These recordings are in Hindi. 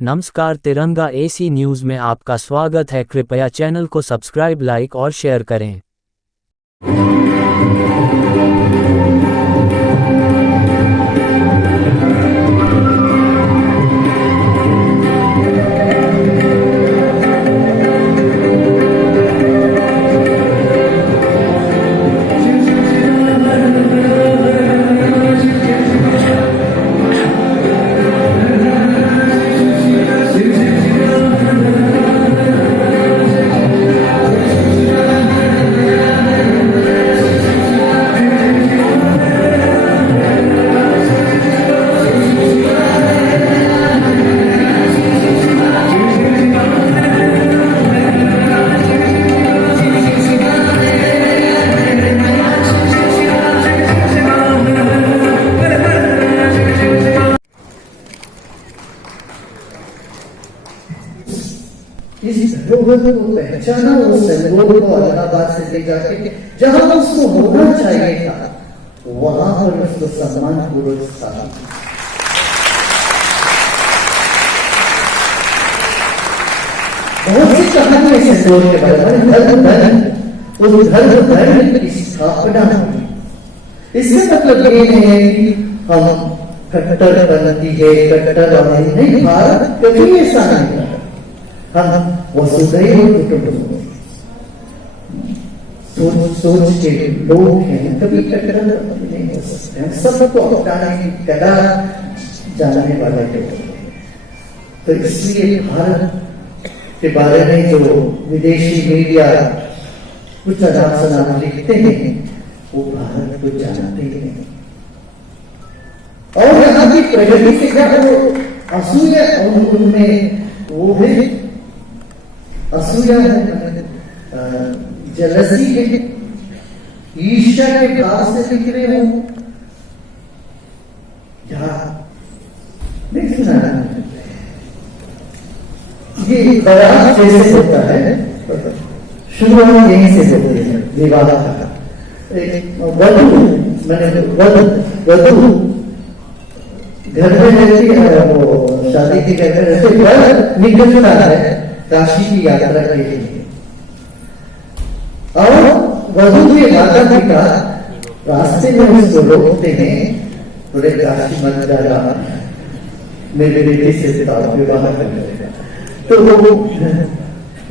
नमस्कार, तिरंगा एसी न्यूज़ में आपका स्वागत है। कृपया चैनल को सब्सक्राइब, लाइक और शेयर करें। इस धरोहर को पहचाना, उस सिंबल को अलाहाबाद से ले जाके जहां उसको होना चाहिए था वहां पर उसको सम्मान पूर्वक स्थापित। बहुत सी कहानी है सिंदूर के बारे में। उस धर्म की स्थापना हुई। इससे मतलब ये नहीं है कि हम कट्टरपंथी है, कट्टरवादी नहीं। भारत कभी ऐसा नहीं है। हम वसुधैव कुटुंबकम सोच के लोग हैं, कभी टकराव नहीं हो सकते। हम सबको अपनाने की कला जानने वाले लोग। तो इसलिए भारत के बारे में जो विदेशी मीडिया कुछ अनाप शनाप लिखते हैं वो भारत को जानते हैं। और यहाँ की प्रगति से क्या वो असूया उनमें वो है, असूया है, जलसी है, ईर्ष्या के भाव से लिख रहे हो या नहीं सुना। ये बरात जैसे होता है, शुरुआत यहीं से होती है विवाह का। वधू मैंने वधू घर में रहती है, वो शादी की घर में रहती है, निकलता है काशी की यात्रा के लिए। और वधू के माता पिता रास्ते में उसको रोकते हैं, बोले काशी मत जाना, मेरे बेटे से विवाह कर लेगा। तो वो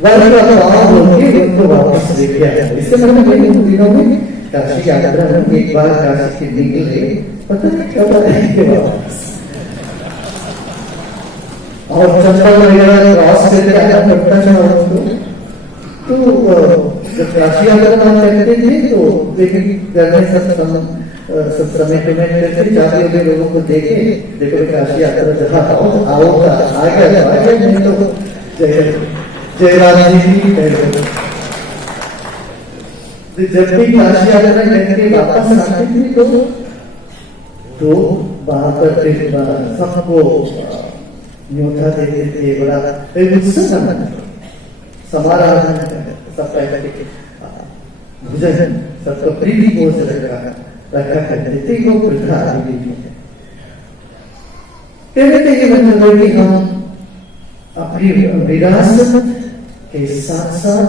वर का पाँव बोल के उनको वापस ले गया। इससे मतलब इन दिनों में काशी यात्रा में एक बार काशी के निकले, पता नहीं कब आएंगे वापस। और चप्पल वगैरह क्रॉस करके आया पड़ता था उनको। तो जब काशी यात्रा हम करते थे तो लेकिन घर में सब समय पेमेंट करके जाते हुए लोगों को देखे, देखो काशी यात्रा जहाँ आओ आ गया, नहीं तो जयराम जी जब भी काशी यात्रा करके वापस आते थे तो वहां पर सबको न्योता देते थे, बड़ा समारोह सबका भोजन सबका प्रीति भोज रखा करते थे। वो प्रथा आदि कहते ये मतलब कि हम अपनी विरासत के साथ साथ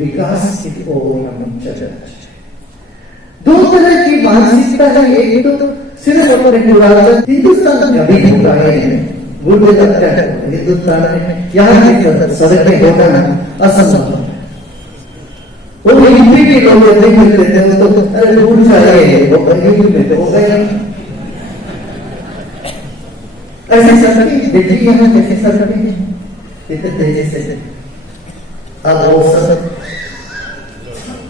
विकास की ओर हम चलना चाहिए। दो तरह की मानसिकता है। एक तो सिर्फ अपने पुरातन हिंदुस्तान कभी होता है, बुढ़े लगता है हिंदुस्तान में यहाँ की सड़कें होना असंभव। वो यूपी के लोग नहीं मिलते थे, तो अरे दूर चाहिए वो यूपी में तो हो गया। ऐसी सड़कें दिल्ली यहाँ कैसी सड़कें इतने तेजी से। अब वो सब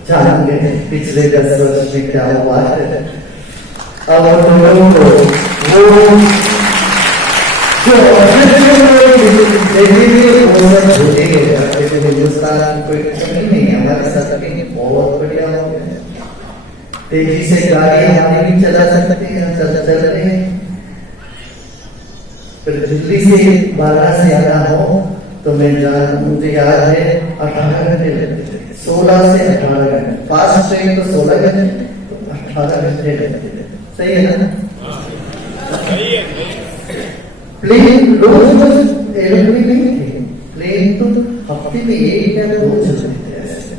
जानेंगे पिछले 10 वर्ष में क्या हुआ है। अब हम लोगों को वो हिंदुस्तान कोई कमी नहीं है, हमारे साथ बहुत बढ़िया हो गया। तेजी से गाड़ी आगे भी चला सकते हैं, चल रहे हैं। फिर दिल्ली से वाराणसी आना हो तो मुझे याद है 18 घंटे लगते थे, 16 से 18 घंटे। फास्ट ट्रेन तो 16 घंटे, 18 घंटे लगते थे। सही है ना? प्लेन रोज एरोप्लेन नहीं थे, प्लेन तो हफ्ते में 1 या 2 चलते थे ऐसे,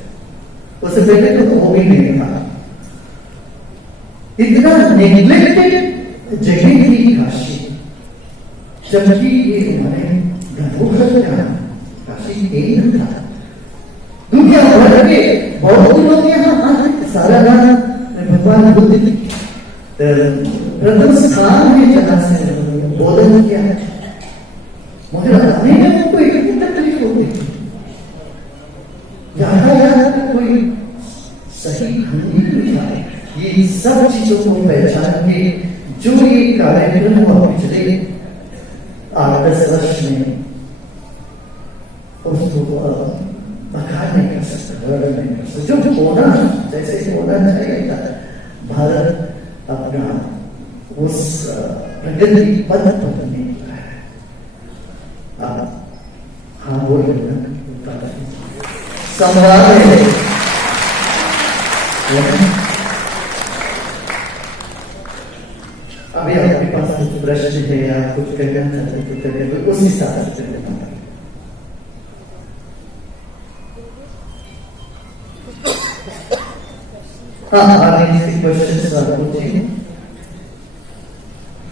उससे पहले तो वो भी नहीं था। इतना नेग्लेक्टेड जगह थी काशी, जबकि ये हमारे घरों का काशी केंद्र था। दुनिया भर के बहुत लोग यहाँ आते, सारा गाना भगवान बुद्ध की प्रथम स्थान है जहाँ से बोधन किया है, मगर आने में उनको इतनी तकलीफ होती थी, यातायात कोई सही नहीं था। ये सब चीजों को पहचान के जो ये कार्यक्रम हुआ पिछले 8-10 वर्ष में, उसको बखान नहीं कर सकते, वर्णन नहीं कर सकते। जो होना जैसे होना चाहिए था, भारत अपना उस प्रगति पद पर नहीं है। हाँ बोल संवाद है, अभी आपके पास कुछ प्रश्न है या कुछ कहना चाहते हैं तो उस हिसाब से कहना।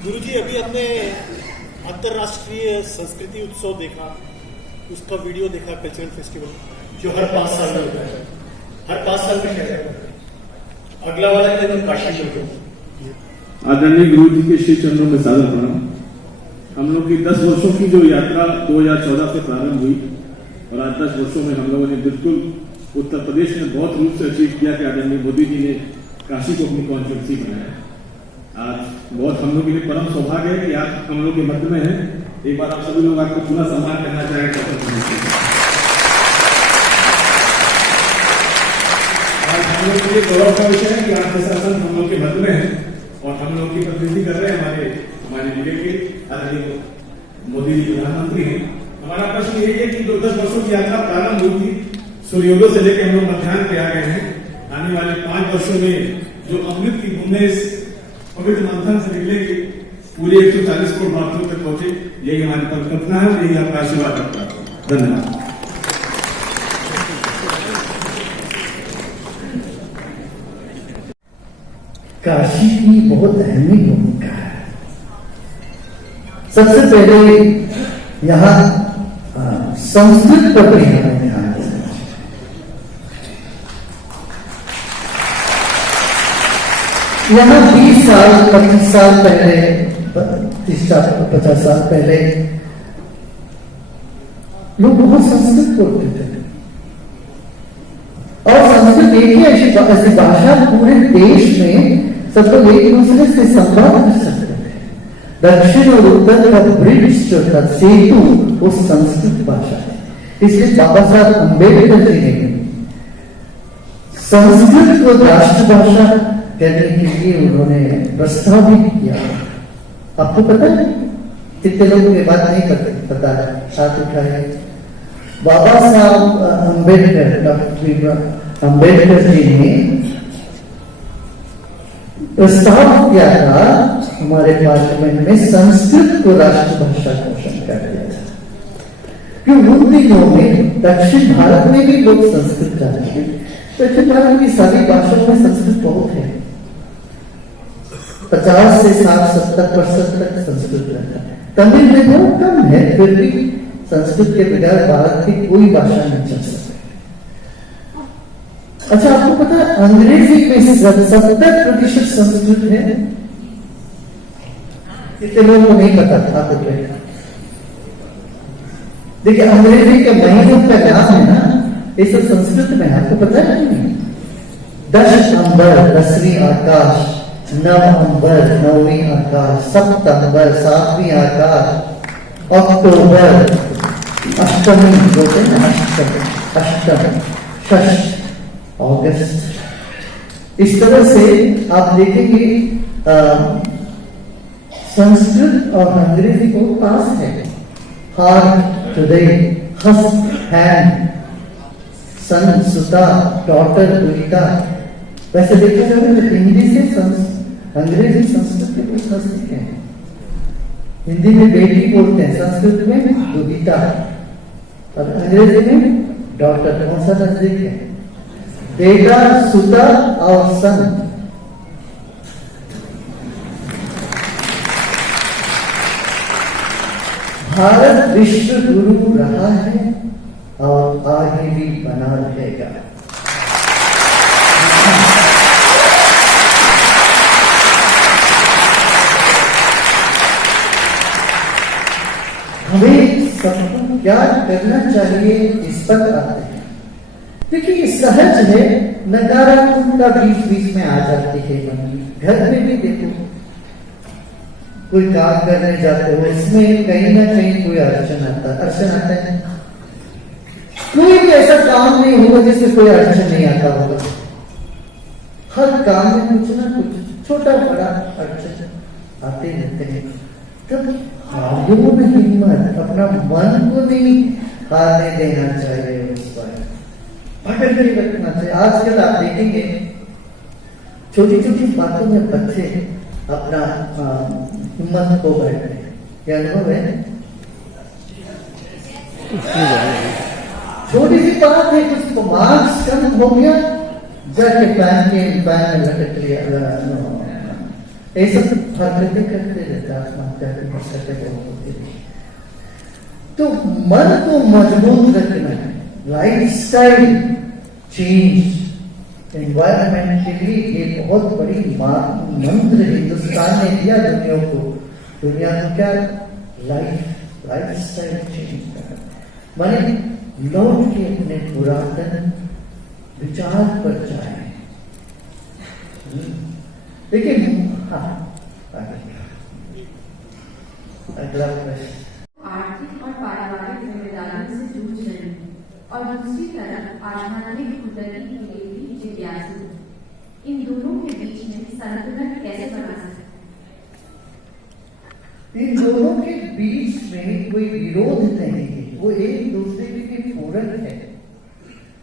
गुरुजी, अभी हमने अंतरराष्ट्रीय संस्कृति उत्सव देखा, उसका वीडियो देखा, कल्चरल फेस्टिवल जो हर 5 साल में होता है, हर 5 साल में क्या है, अगला वाला दिन काशी में। आदरणीय गुरु जी के श्री चरणों में सादर प्रणाम। हम लोग की 10 वर्षों की जो यात्रा 2014 से प्रारंभ हुई और आज 10 वर्षों में हम लोगों ने बिल्कुल उत्तर प्रदेश में बहुत रूप से अचीव किया कि आदरणीय मोदी जी ने काशी को अपनी कॉन्स्टिट्यूंसी बनाया। आज बहुत हम लोग के लिए परम सौभाग्य है कि आप हम लोग के मध्य में हैं। एक बार आप सभी लोग आपको पूरा सम्मान करना चाहेंगे। आज हम लोग के लिए गौरव का विषय है कि आप जैसा संत हम लोग के मध्य में है और हम लोग की प्रतिनिधि कर रहे हैं हमारे जिले के आदरणीय मोदी जी प्रधानमंत्री हैं। हमारा प्रश्न यही है कि 10 वर्षों की यात्रा प्रारंभ हुई थी, सूर्योदय से लेकर हम लोग मध्याह्न पे आ गए हैं। आने वाले 5 वर्षों में जो अमृत की बूंदें इस पवित्र मंथन से निकलेगी, पूरे 140 करोड़ भारतीयों तक पहुंचे, यही हमारी परिकल्पना है, यही आपका आशीर्वाद करता है। धन्यवाद। काशी की बहुत अहमी भूमिका है। सबसे पहले यहाँ संस्कृत पर भी हमें ध्यान देना चाहिए। यहाँ 20 साल 25 साल पहले, 30-50 साल पहले लोग बहुत संस्कृत बोलते थे और संस्कृत एक ही ऐसी भाषा पूरे देश में सब लोग एक दूसरे से संवाद कर सकते थे। दक्षिण और उत्तर का ब्रिज जो था, सेतु, वो संस्कृत भाषा है। इसलिए बाबा साहब अम्बेडकर जी ने संस्कृत को राष्ट्रभाषा कहने के लिए उन्होंने प्रस्ताव भी किया। आपको पता है कितने लोगों ये बात नहीं पता है? हाथ उठाए। बाबा साहब अम्बेडकर, डॉक्टर अम्बेडकर जी ने प्रस्ताव किया था हमारे पार्लियामेंट में, संस्कृत को राष्ट्रभाषा घोषित कर दिया था। क्यों? उन दिनों में दक्षिण भारत में भी लोग संस्कृत जानते हैं। दक्षिण भारत की सारी भाषाओं में संस्कृत बहुत है, 50 से 60-70% तक संस्कृत रहता है। तमिल में बहुत कम है, फिर भी संस्कृत के बगैर भारत की कोई भाषा नहीं चल सकती। अच्छा, आपको पता है अंग्रेजी में 70% संस्कृत है? कितने लोगों को नहीं पता था? आपको देखिए, अंग्रेजी के महीनों का नाम है ना, ये सब संस्कृत में है। आपको पता है नहीं? 10 अंबर 10वीं आकाश, 9 अंबर 9वीं आकाश, सितंबर 7वीं आकाश, अक्टूबर अष्टमी बोलते हैं, अष्टमी, षष्ठ अगस्त। इस तरह से आप देखेंगे संस्कृत और अंग्रेजी को पास है। हार्ट, हृदय, हस्त, हैंड, सन, सुता, डॉटर, दुहिता। वैसे देखा जाए तो हिंदी से अंग्रेजी संस्कृत के कुछ हस्त हैं। हिंदी में बेटी बोलते हैं, संस्कृत में दुहिता, और अंग्रेजी में डॉक्टर। कौन सा नजदीक है? बेटा, सुता और सन। भारत विश्व गुरु रहा है और आगे भी बना रहेगा। हमें सबको क्या करना चाहिए इस पर आते हैं। देखिए सहज है, नकारात्मकता बीच बीच में आ जाती है मन की। घर में भी देखो, कोई काम करने जाते हो, इसमें कहीं ना कहीं कोई अड़चन आता है। कोई भी ऐसा काम नहीं होगा जिससे कोई अड़चन नहीं आता होगा। हर काम में कुछ ना कुछ छोटा बड़ा अड़चन आते रहते हैं। तब हारियों में हिम्मत, अपना मन को नहीं हारने देना चाहिए, उस पर पकड़ के रखना चाहिए। आजकल आप देखेंगे छोटी छोटी बातों में बच्चे अपना हिम्मत खो बैठते हैं। क्या अनुभव है? छोटी सी बात है, कुछ मार्क्स कम हो गया, जाके पैन में लटक लिया, ऐसा हरकतें करते रहते, आत्महत्या की हरकतें बहुत होती है। तो मन को मजबूत रखना है। लाइफस्टाइल चेंज एनवायरनमेंट के लिए ये बहुत बड़ी मंत्र हिंदुस्तान ने दिया दुनिया को क्या? लाइफस्टाइल चेंज करना, माने लौट के अपने पुरातन विचार पर जाए। देखिए अगला प्रश्न। आर्थिक और पारिवारिक जिम्मेदारियों से जूझ रही है और दूसरी तरफ आध्यात्मिक उन्नति के लिए भी जिज्ञासु। इन दोनों के बीच में संतुलन कैसे बना सकते? इन दोनों के बीच में कोई विरोध नहीं है, वो एक दूसरे के पूरक है।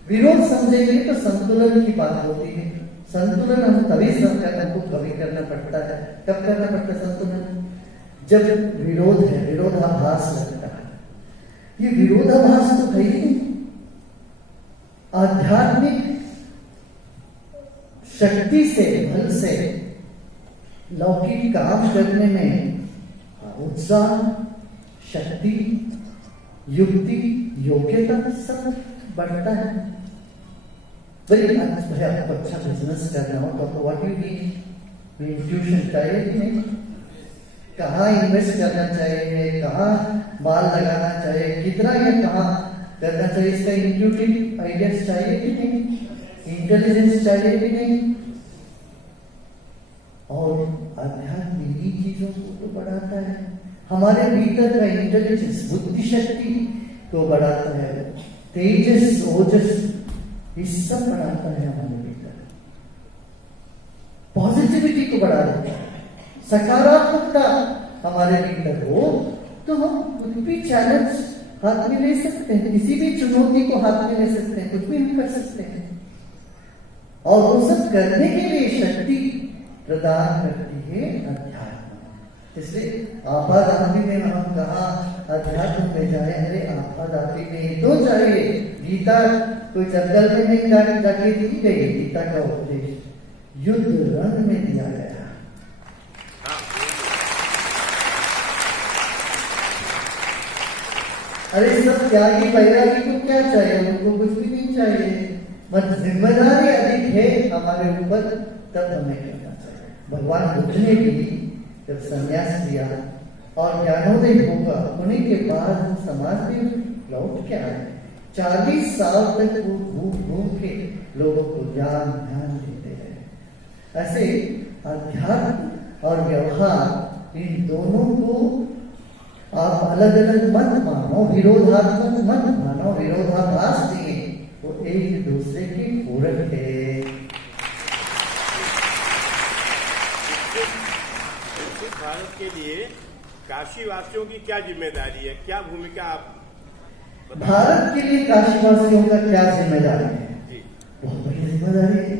विरोध समझेंगे तो संतुलन की बात होती है। संतुलन हम तभी हमको कभी करना पड़ता है। कब करना पड़ता है संतुलन? जब विरोध है, विरोधाभास लगता है। ये विरोधाभास तो है ही नहीं। आध्यात्मिक शक्ति से, बल से लौकिक काम करने में उत्साह, शक्ति, युक्ति, योग्यता सब बढ़ता है। भाई आपको अच्छा बिजनेस करना हो तो व्हाट यू नीड? इंट्यूशन चाहिए कि नहीं? कहाँ इन्वेस्ट करना चाहिए, कहाँ माल लगाना चाहिए, कितना या कहाँ करना चाहिए, इसका इंट्यूटिव आइडियाज चाहिए कि नहीं? इंटेलिजेंस चाहिए कि नहीं? और अध्यात्म इन्हीं चीजों को तो बढ़ाता है। हमारे भीतर का इंटेलिजेंस, बुद्धि शक्ति को बढ़ाता है। तेजस, ओजस, ये सब बढ़ाता है हमारे भीतर। पॉजिटिविटी को बढ़ा देता है। सकारात्मकता हमारे भीतर हो तो हम कुछ भी चैलेंज हाथ में ले सकते हैं, किसी भी चुनौती को हाथ में ले सकते हैं, कुछ भी हम कर सकते हैं। और वो सब करने के लिए शक्ति प्रदान करती है अध्यात्म। इसलिए आपादापी में हम कहा अध्यात्म में जाए, अरे आपादापी में तो चाहिए। गीता कोई जंगल में नहीं जाके दी गई, गीता का उपदेश युद्ध रण में दिया गया। अरे सब त्यागी वैरागी को क्या चाहिए? उनको कुछ भी नहीं चाहिए। बस जिम्मेदारी अधिक है हमारे ऊपर, तब हमें करना चाहिए। भगवान बुद्ध ने भी जब संन्यास दिया और ज्ञानोदय होगा, उन्हीं के बाद समाज में लौट के आए। 40 साल तक वो घूम के लोगों को ज्ञान देते रहे। ऐसे अध्यात्म और व्यवहार, इन दोनों को आप अलग अलग मत मानो, विरोधात्मक मत मानो, विरोधाभास दिए, वो एक दूसरे के पूरक है। भारत के लिए काशीवासियों की क्या जिम्मेदारी है, क्या भूमिका आप बताएं? भारत के लिए काशीवासियों का क्या जिम्मेदारी है? जी, बहुत बड़ी जिम्मेदारी है।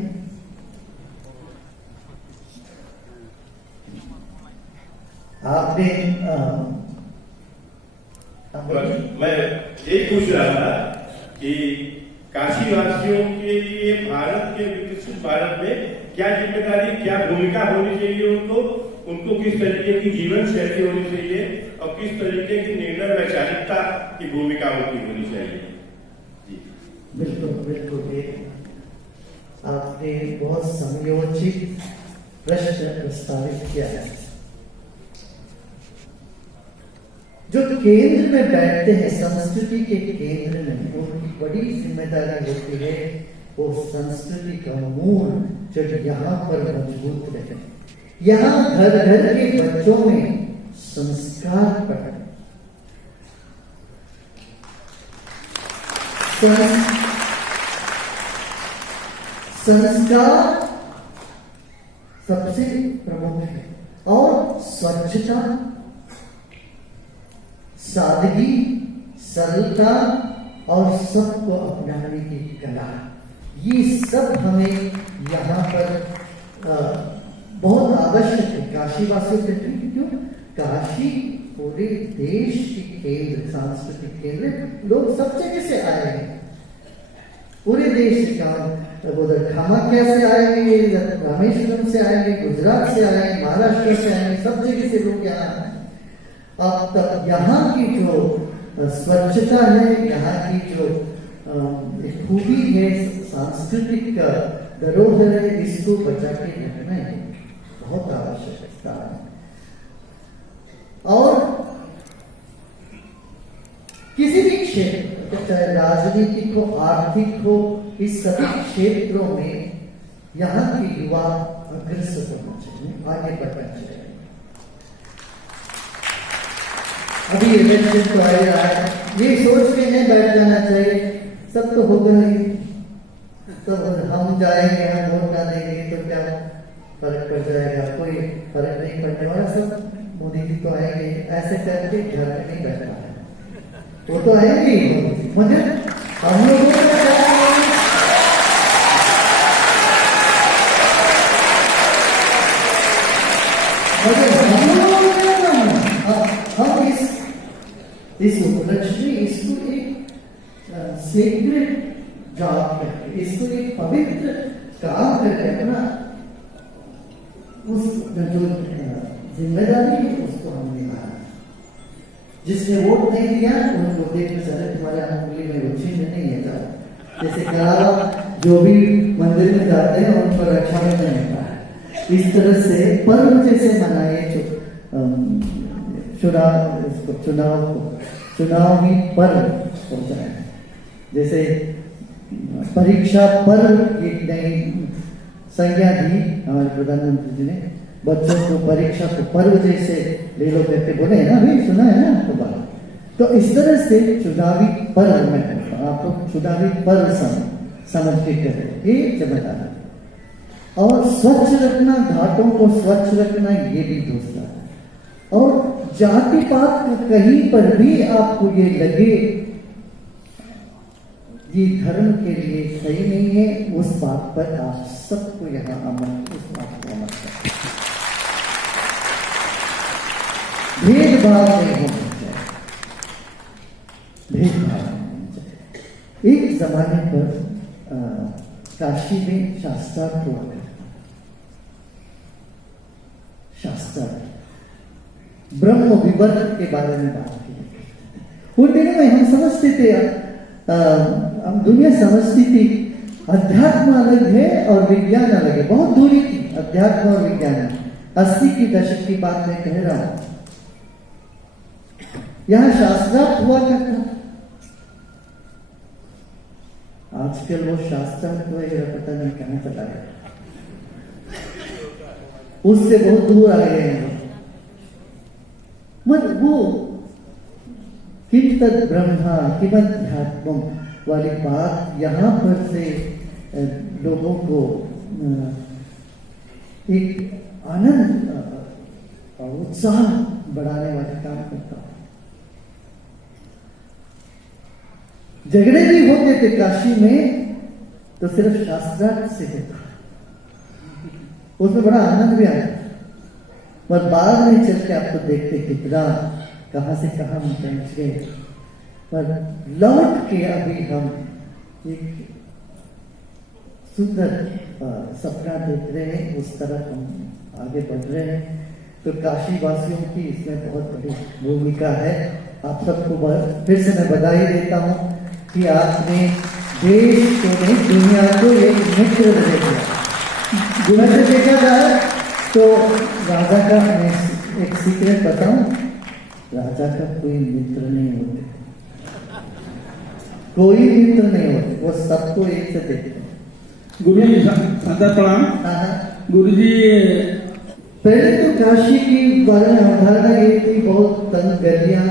आपने वासियों के लिए भारत के विकसित भारत में क्या जिम्मेदारी, क्या भूमिका होनी चाहिए उनको किस तरीके की जीवन शैली होनी चाहिए और किस तरीके की निर्णय वैचारिकता की भूमिका उनकी होनी चाहिए। बिल्कुल बिल्कुल, आपने बहुत समयोचित प्रश्न प्रस्तावित किया है। जो केंद्र में बैठते हैं, संस्कृति के केंद्र में, उनकी बड़ी जिम्मेदारी होती है वो संस्कृति का मूल जब यहाँ पर मजबूत रहे, यहाँ घर घर के बच्चों में संस्कार पड़े। संस्कार सबसे प्रमुख है और स्वच्छता, सादगी, सरलता और सबको अपनाने की कला, ये सब हमें यहाँ पर बहुत आवश्यक है। काशी वासियों के लिए, क्यों? काशी पूरे देश की केंद्र, सांस्कृतिक केंद्र, लोग सब जगह से आए हैं, पूरे देश से। उधर कामाख्या से आएंगे, रामेश्वरम से आएंगे, गुजरात से आएंगे, महाराष्ट्र से आएंगे, सब जगह से लोग यहाँ आए। अब तक यहाँ की जो स्वच्छता है, यहाँ की जो खूबी है, सांस्कृतिक धरोहर है, इसको बचा के रखना है बहुत आवश्यकता है। और किसी भी क्षेत्र, चाहे राजनीतिक हो, आर्थिक हो, इस सभी क्षेत्रों में यहाँ के युवा अग्रसर होना चाहिए, आगे बढ़ना चाहिए। अभी इलेक्शन तो आ रहा है, ये सोच के नहीं बैठ जाना चाहिए सब तो होगा ही, तो हम जाएंगे, हम वोट ना देंगे तो क्या फर्क पड़ जाएगा, कोई फर्क नहीं पड़ने वाला, सब मोदी जी तो आएंगे, ऐसे करके घर में नहीं बैठना है, वो तो आएंगे ही मुझे, हम लोगों हम इस उपलक्ष्य में इसको एक सीक्रेट जॉब करके, इसको एक पवित्र काम करके अपना उस जो जिम्मेदारी है उसको हम निभाना। जिसने वोट नहीं दिया उनको देखकर चले तुम्हारे अंगुली में वो चिन्ह नहीं है। जैसे कलावा जो भी मंदिर में जाते हैं उन पर रक्षाबंधन होता है, इस तरह से पर्व जैसे मनाए चुनावी पर्व होता है। जैसे परीक्षा पर्व एक नई संज्ञा दी हमारे प्रधानमंत्री जी ने, बच्चों को परीक्षा को पर्व जैसे ले लो करके बोले है ना, अभी सुना है ना आपको बात। तो इस तरह से चुनावी पर्व में आपको चुनावी पर्व समझ के करें, ये जिम्मेदारी। और स्वच्छ रखना, घाटों को स्वच्छ रखना, ये भी दूसरा। और जाति पात कहीं पर भी आपको ये लगे ये धर्म के लिए सही नहीं है, उस बात पर आप सबको यहाँ अमल, उस बात को अमल करें। भेदभाव नहीं होना चाहिए, भेदभाव नहीं होना चाहिए। एक जमाने पर काशी में शास्त्रार्थ हुआ करता, शास्त्रार्थ ब्रह्म विवर्त के बारे में बात की। उन दिनों में हम समझते थे, हम दुनिया समझती थी अध्यात्म अलग है और विज्ञान अलग है, बहुत दूरी थी अध्यात्म और विज्ञान। 80 की दशक की बात मैं कह रहा हूं, यहां शास्त्रार्थ हुआ करता, आजकल वो शास्त्रार्थ वगैरह पता नहीं कहां चला गया, उससे बहुत दूर आ गए हैं। मत वो किम तद ब्रह्मा किमध्यात्मम वाली बात यहाँ पर से लोगों को एक आनंद और उत्साह बढ़ाने वाले काम करता है। झगड़े भी होते थे काशी में तो सिर्फ शास्त्रार्थ से होता, उसमें बड़ा आनंद भी आया। पर बाद में चल के आपको देखते कितना कहां से कहां हम पहुंच गए। पर लौट के अभी हम एक सुंदर सपना देख रहे हैं, उस तरफ हम आगे बढ़ रहे हैं। तो काशी वासियों की इसमें बहुत बड़ी भूमिका है। आप सबको फिर से मैं बधाई देता हूँ कि आपने देश को नहीं दुनिया को एक मित्र दे दिया। वैसे देखा जाए तो राजा का मैं एक सीक्रेट बताऊं, राजा का कोई मित्र नहीं होते, कोई मित्र नहीं होते, वो सबको एक से देखते हैं। गुरु जी सादर प्रणाम। गुरु जी पहले तो काशी की बारे में अवधारणा ये थी, बहुत तंग गलियां,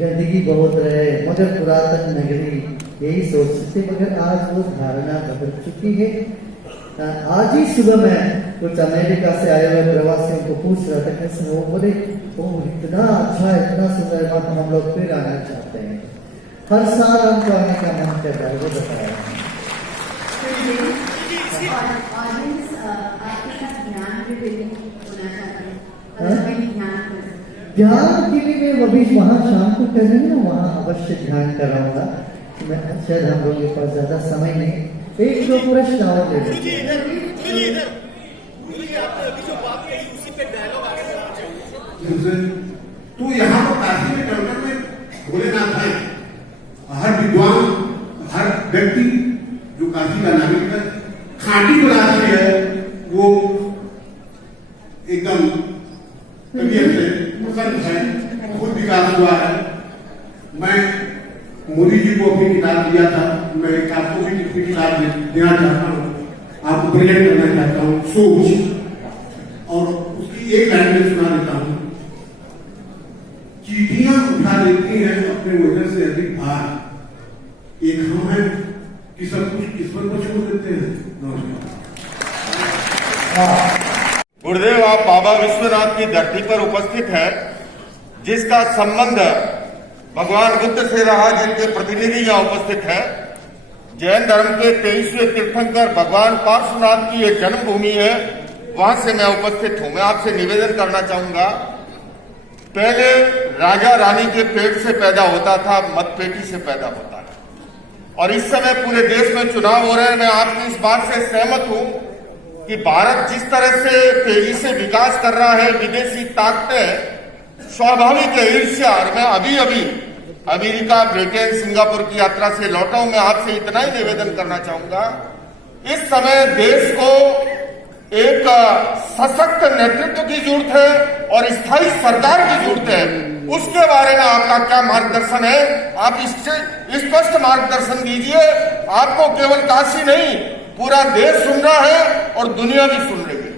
गंदगी बहुत रहे, मगर पुरातन नगरी, यही सोचते थे। मगर आज वो धारणा बदल चुकी है। आज ही सुबह मैं कुछ अमेरिका से आए हुए प्रवासियों को पूछ रहा था कैसे, वो बोले वो इतना अच्छा, इतना सुंदर, हम लोग फिर आना चाहते हैं, हर साल हमको आने का मन करता है। वो बताया ध्यान के लिए मैं अभी वहाँ शाम को कह रहे हैं ना, वहाँ अवश्य ध्यान कराऊंगा। मैं शायद हम लोगों के पास ज्यादा समय नहीं, एक दो प्रश्न और ले गुरुजी आपने अभी जो बात कही उसी पे डायलॉग आगे बढ़ाना चाहिए। तो यहाँ पर काशी में टर्मिनल में भोलेनाथ है, हर विद्वान, हर व्यक्ति जो काशी का नागरिक है, खाटी राशि है, वो एकदम तबीयत से प्रसन्न है, बहुत विकास हुआ है। मैं मोदी जी को अपनी किताब दिया था, मैं आपको भी अपनी किताब देना चाहता हूँ, आपको प्रेजेंट करना चाहता हूँ, सोच, और उसकी एक लाइन में सुना देता हूँ। चीटियां उठा लेती हैं अपने वजह से अधिक भार, एक हम हैं कि सब कुछ ईश्वर को छोड़ देते हैं। नमस्कार। गुरुदेव, आप बाबा विश्वनाथ की धरती पर उपस्थित हैं, जिसका संबंध भगवान बुद्ध से रहा, जिनके प्रतिनिधि यहाँ उपस्थित हैं। जैन धर्म के 23वें तीर्थंकर भगवान पार्श्वनाथ की ये जन्मभूमि है, वहां से मैं उपस्थित हूं। मैं आपसे निवेदन करना चाहूंगा, पहले राजा रानी के पेट से पैदा होता था, मतपेटी से पैदा होता है, और इस समय पूरे देश में चुनाव हो रहे हैं। मैं आपकी इस बात से सहमत हूं कि भारत जिस तरह से तेजी से विकास कर रहा है, विदेशी ताकतें स्वाभाविक है, ईर्ष्या। और मैं अभी अमेरिका, ब्रिटेन, सिंगापुर की यात्रा से लौटा हूं। मैं आपसे इतना ही निवेदन करना चाहूंगा, इस समय देश को एक सशक्त नेतृत्व की जरूरत है और स्थायी सरकार की जरूरत है। उसके बारे में आपका क्या मार्गदर्शन है? आप इससे स्पष्ट मार्गदर्शन दीजिए। आपको केवल काशी नहीं, पूरा देश सुन रहा है और दुनिया भी सुन रही है।